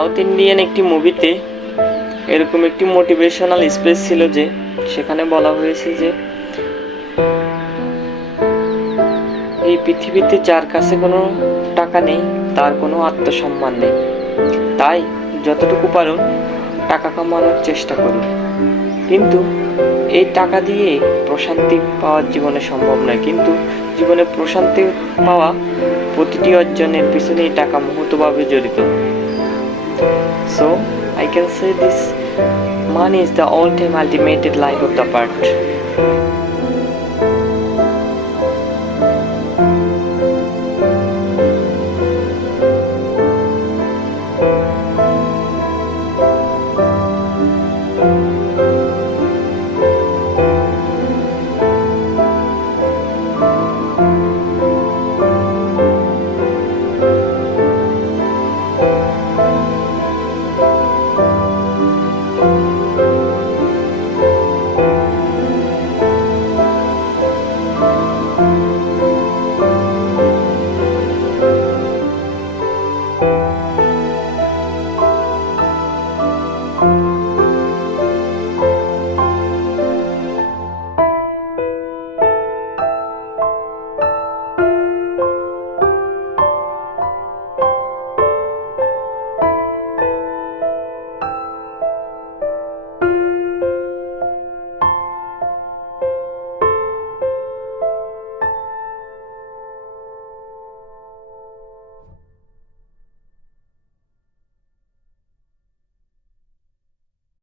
South Indian একটি মুভিতে এরকম একটি মোটিভেশনাল স্পেস ছিল যে সেখানে বলা হয়েছে যে এই পৃথিবীতে যার কাছে কোনো টাকা নেই তার কোনো আত্মসম্মান নেই, তাই যতটুকু পারুন টাকা কামানোর চেষ্টা করুন। কিন্তু এই টাকা দিয়ে প্রশান্তি পাওয়া জীবনে সম্ভব নয়, কিন্তু জীবনে প্রশান্তি পাওয়া প্রতিটি অর্জনের পিছনেই টাকা মুহূর্তভাবে জড়িত। So I can say this money is the all-time ultimate life of the part.